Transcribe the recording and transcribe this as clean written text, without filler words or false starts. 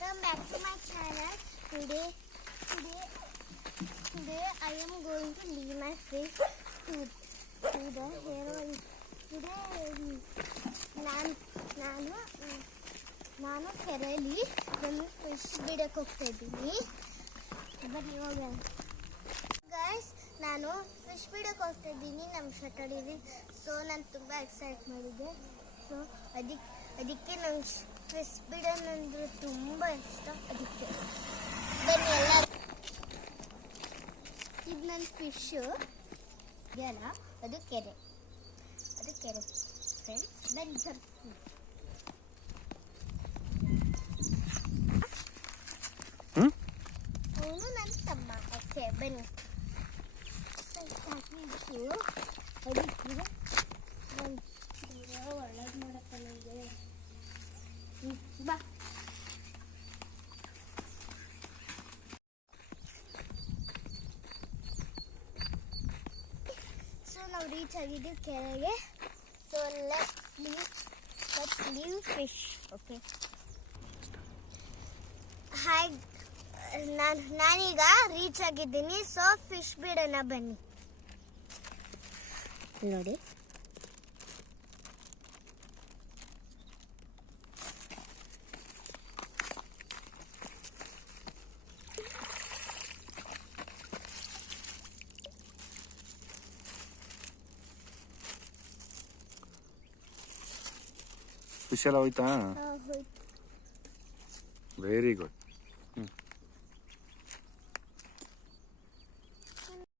Welcome back to my channel. Today I am going to leave my fish to the heroine. Today ನಾನು ಕೆರೆಯಲ್ಲಿ ಒಂದು fish ಬಿಡಕ್ಕೆ ಹೋಗ್ತಾ ಇದ್ದೀನಿ. ಬನ್ನಿ ಹೋಗೋಣ. ಗೈಸ್, ನಾನು ಫಿಶ್ ಬಿಡಕ್ಕೆ ಹೋಗ್ತಾ ಇದ್ದೀನಿ ನಮ್ಮ ಶಟಡಿಲಿ. ಸೊ ನಾನು ತುಂಬ ಎಕ್ಸೈಟ್ ಮಾಡಿದ್ದೆ. ಸೊ ಅದಕ್ಕೆ ನಂಗೆ ಫಿಶ್ ಬಿಡೋಣಂದ್ರೆ ತುಂಬ ಇಷ್ಟ. ಅದಕ್ಕೆ ಬನ್ನಿ ಎಲ್ಲ. ಇದು ನನ್ನ ಫಿಶ್ಶು ಇದೆಯಲ್ಲ, ಅದು ಕೆರೆ ಫ್ರೆಂಡ್ಸ್. ಬನ್ನಿ ಬರ್ತೀನಿ. ಅವನು ನನ್ನ ತಮ್ಮ. ಓಕೆ ಬನ್ನಿ. ಫಿಶ್ಶು ಅದಕ್ಕೆ ಒಳ್ಳೇದು ಮಾಡಕ್ಕ ನನಗೆ ಬಾ. ಸೊ ನಾವು ರೀಚ್ ಆಗಿದ್ದೀವಿ ಕೆರೆಗೆ. So let's leave fish. Okay hi, ನಾನೀಗ ರೀಚ್ ಆಗಿದ್ದೀನಿ. ಸೊ ಫಿಶ್ ಬಿಡೋಣ ಬನ್ನಿ. ನೋಡಿ, ಫಿಶ್ ಎಲ್ಲ ಹೋಯ್ತಾ? Very good.